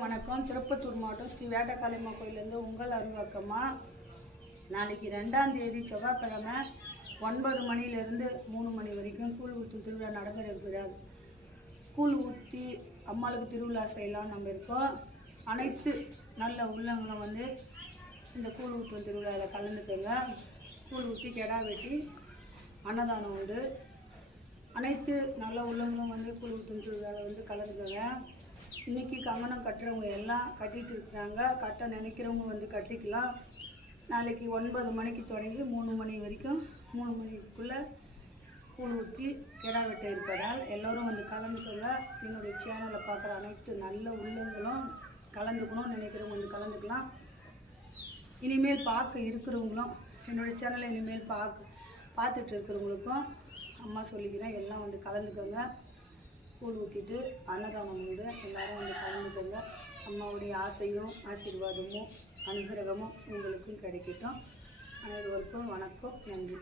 அனைவருக்கும் வணக்கம். திருப்பத்தூர் மாவட்டம் ஸ்ரீ வேட்டக்காளியம்மா கோயிலேருந்து உங்கள் அருவாக்கம்மா. நாளைக்கு 2ஆம் தேதி செவ்வாய்க்கிழமை 9 மணிலேருந்து 3 மணி வரைக்கும் கூழ் ஊற்றும் திருவிழா நடக்க இருக்கிறார். கூழ் ஊற்றி அம்மாளுக்கு திருவிழா செய்யலாம் நம்ம இருக்கோம். அனைத்து நல்ல உள்ளங்களும் வந்து இந்த கூழ் ஊற்றும் திருவிழாவில் கலந்துக்கோங்க. கூழ் ஊற்றி கெடா வெட்டி அன்னதானம் உண்டு. அனைத்து நல்ல உள்ளங்களும் வந்து கூழ் ஊற்றும் திருவிழாவில் வந்து கலந்துக்கோங்க. இன்றைக்கி கங்கணம் கட்டுறவங்க எல்லாம் கட்டிகிட்டு இருக்கிறாங்க. கட்ட நினைக்கிறவங்க வந்து கட்டிக்கலாம். நாளைக்கு 9 மணிக்கு தொடங்கி 3 மணி வரைக்கும் 3 மணிக்குள்ளே கூழ் ஊற்றி கெடா வெட்ட இருப்பதால் எல்லோரும் வந்து கலந்துக்கோங்க. என்னுடைய சேனலை பார்க்குற அனைத்து நல்ல உள்ளங்களும் கலந்துக்கணும்னு நினைக்கிறவங்க வந்து கலந்துக்கலாம். இனிமேல் பார்க்க இருக்கிறவங்களும் என்னுடைய சேனலை இனிமேல் பார்த்துட்டு இருக்கிறவங்களுக்கும் அம்மா சொல்லிக்கிறேன், எல்லாம் வந்து கலந்துக்கோங்க. கூழ் ஊற்றிட்டு அன்னதானம் உண்டு. எல்லோரும் வந்து கலந்துக்கோங்க. அம்மாவுடைய ஆசையும் ஆசீர்வாதமும் அனுகிரகமும் உங்களுக்கும் கிடைக்கட்டும். அனைவருக்கும் வணக்கம், நன்றி.